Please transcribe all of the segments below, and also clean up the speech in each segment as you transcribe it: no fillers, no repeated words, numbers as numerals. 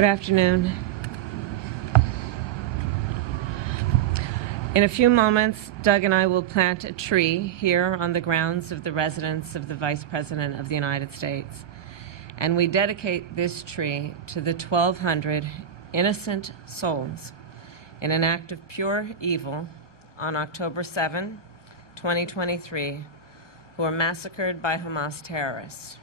Good afternoon. In a few moments, Doug and I will plant a tree here on the grounds of the residence of the Vice President of the United States. And we dedicate this tree to the 1,200 innocent souls in an act of pure evil on October 7, 2023, who were massacred by Hamas terrorists.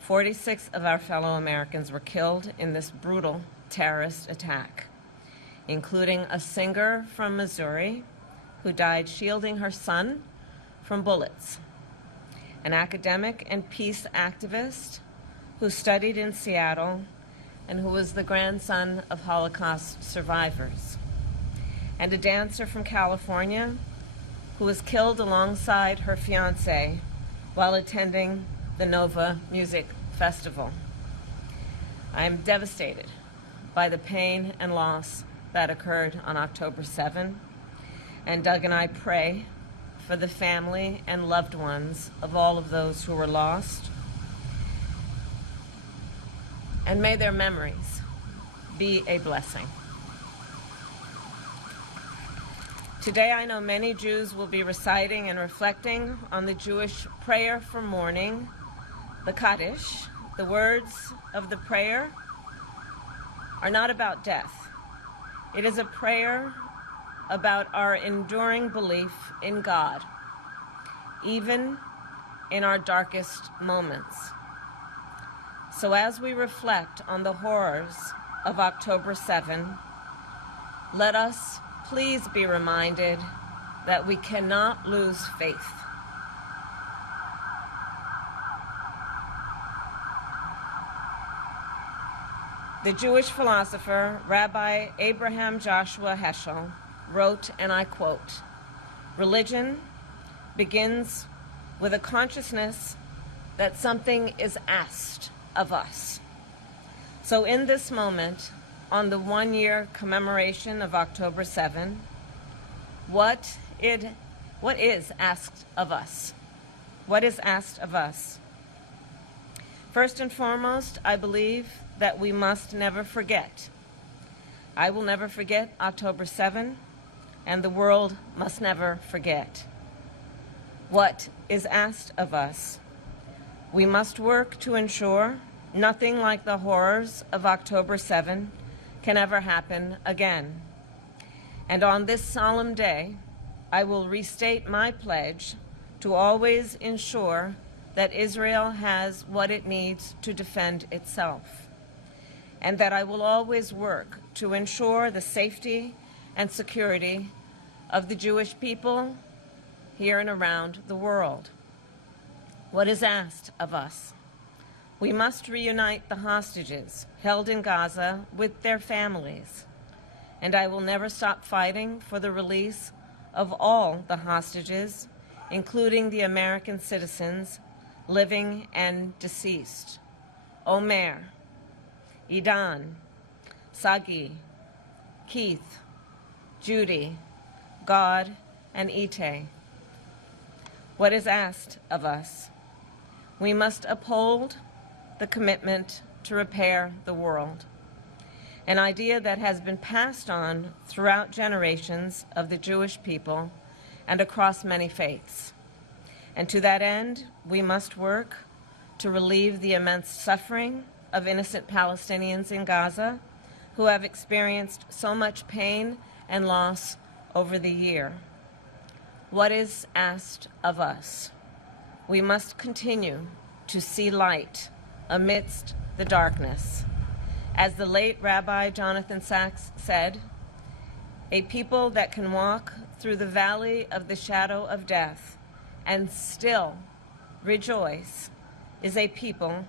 46 of our fellow Americans were killed in this brutal terrorist attack, including a singer from Missouri who died shielding her son from bullets, an academic and peace activist who studied in Seattle and who was the grandson of Holocaust survivors, and a dancer from California who was killed alongside her fiancé while attending the Nova Music Festival. I am devastated by the pain and loss that occurred on October 7, and Doug and I pray for the family and loved ones of all of those who were lost, and may their memories be a blessing. Today, I know many Jews will be reciting and reflecting on the Jewish prayer for mourning, the Kaddish. The words of the prayer are not about death. It is a prayer about our enduring belief in God, even in our darkest moments. So as we reflect on the horrors of October 7, let us please be reminded that we cannot lose faith. The Jewish philosopher Rabbi Abraham Joshua Heschel wrote, and I quote, "Religion begins with a consciousness that something is asked of us." So in this moment, on the one-year commemoration of October 7, what is asked of us? What is asked of us? First and foremost, I believe that we must never forget. I will never forget October 7, and the world must never forget. What is asked of us? We must work to ensure nothing like the horrors of October 7 can ever happen again. And on this solemn day, I will restate my pledge to always ensure that Israel has what it needs to defend itself, and that I will always work to ensure the safety and security of the Jewish people here and around the world. What is asked of us? We must reunite the hostages held in Gaza with their families, and I will never stop fighting for the release of all the hostages, including the American citizens, living and deceased. Omer, Idan, Sagi, Keith, Judy, God, and Ite. What is asked of us? We must uphold the commitment to repair the world, an idea that has been passed on throughout generations of the Jewish people and across many faiths. And to that end, we must work to relieve the immense suffering of innocent Palestinians in Gaza who have experienced so much pain and loss over the year. What is asked of us? We must continue to see light amidst the darkness. As the late Rabbi Jonathan Sacks said, "A people that can walk through the valley of the shadow of death and still rejoice is a people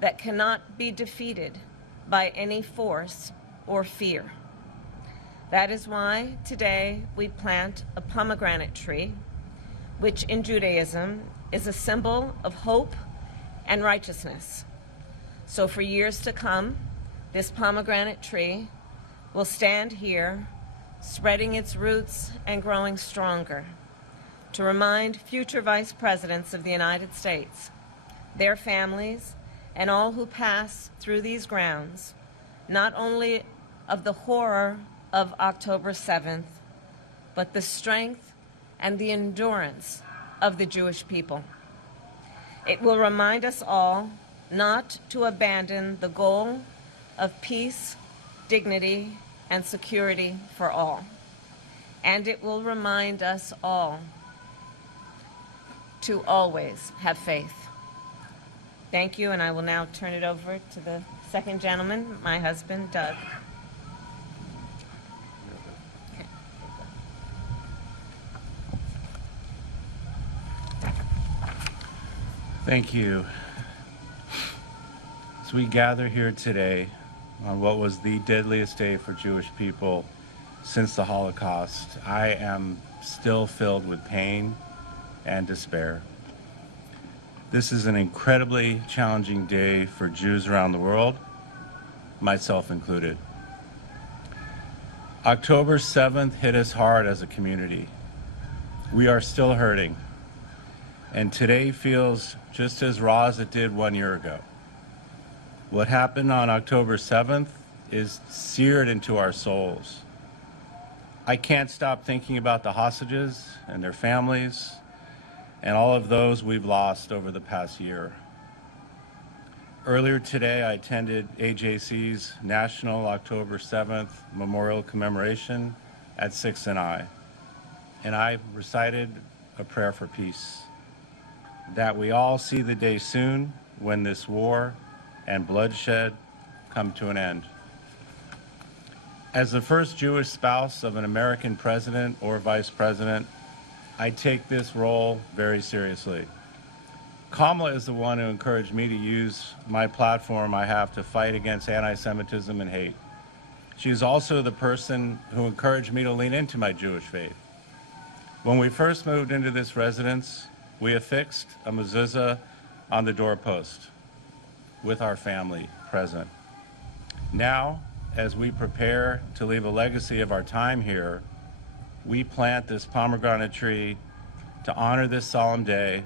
that cannot be defeated by any force or fear." That is why today we plant a pomegranate tree, which in Judaism is a symbol of hope and righteousness. So for years to come, this pomegranate tree will stand here, spreading its roots and growing stronger, to remind future vice presidents of the United States, their families, and all who pass through these grounds, not only of the horror of October 7th, but the strength and the endurance of the Jewish people. It will remind us all not to abandon the goal of peace, dignity, and security for all. And it will remind us all to always have faith. Thank you, and I will now turn it over to the second gentleman, my husband, Doug. Thank you. As we gather here today on what was the deadliest day for Jewish people since the Holocaust, I am still filled with pain and despair. This is an incredibly challenging day for Jews around the world, myself included. October 7th hit us hard as a community. We are still hurting, and today feels just as raw as it did 1 year ago. What happened on October 7th is seared into our souls. I can't stop thinking about the hostages and their families and all of those we've lost over the past year. Earlier today, I attended AJC's National October 7th Memorial Commemoration at 6 and I recited a prayer for peace, that we all see the day soon when this war and bloodshed come to an end. As the first Jewish spouse of an American president or vice president, I take this role very seriously. Kamala is the one who encouraged me to use my platform I have to fight against anti-Semitism and hate. She is also the person who encouraged me to lean into my Jewish faith. When we first moved into this residence, we affixed a mezuzah on the doorpost with our family present. Now, as we prepare to leave a legacy of our time here, we plant this pomegranate tree to honor this solemn day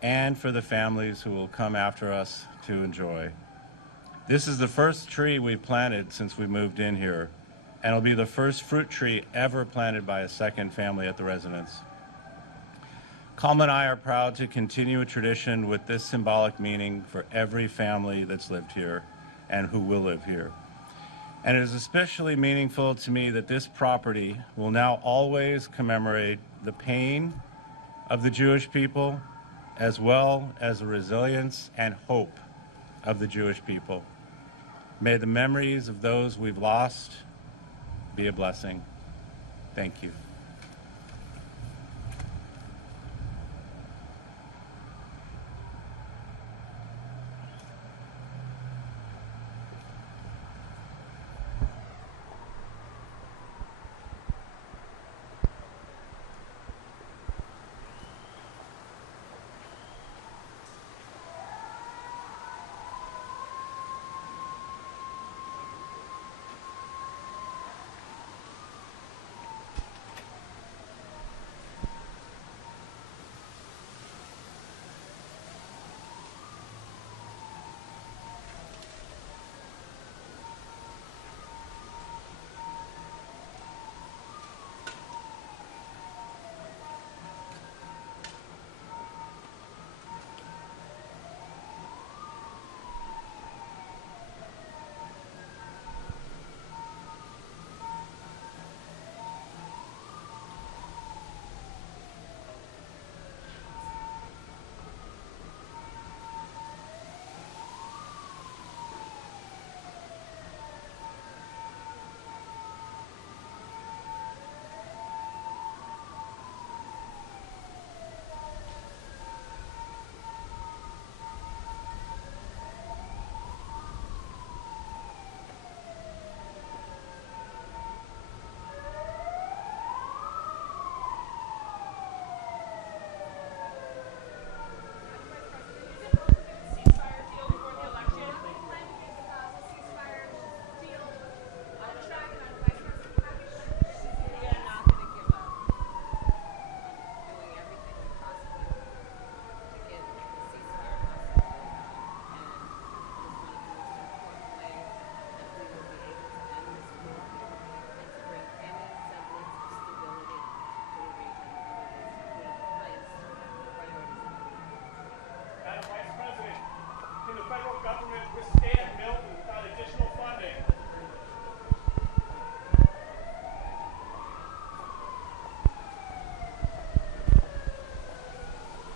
and for the families who will come after us to enjoy. This is the first tree we've planted since we moved in here, and it'll be the first fruit tree ever planted by a second family at the residence. Kamala and I are proud to continue a tradition with this symbolic meaning for every family that's lived here and who will live here. And it is especially meaningful to me that this property will now always commemorate the pain of the Jewish people, as well as the resilience and hope of the Jewish people. May the memories of those we've lost be a blessing. Thank you.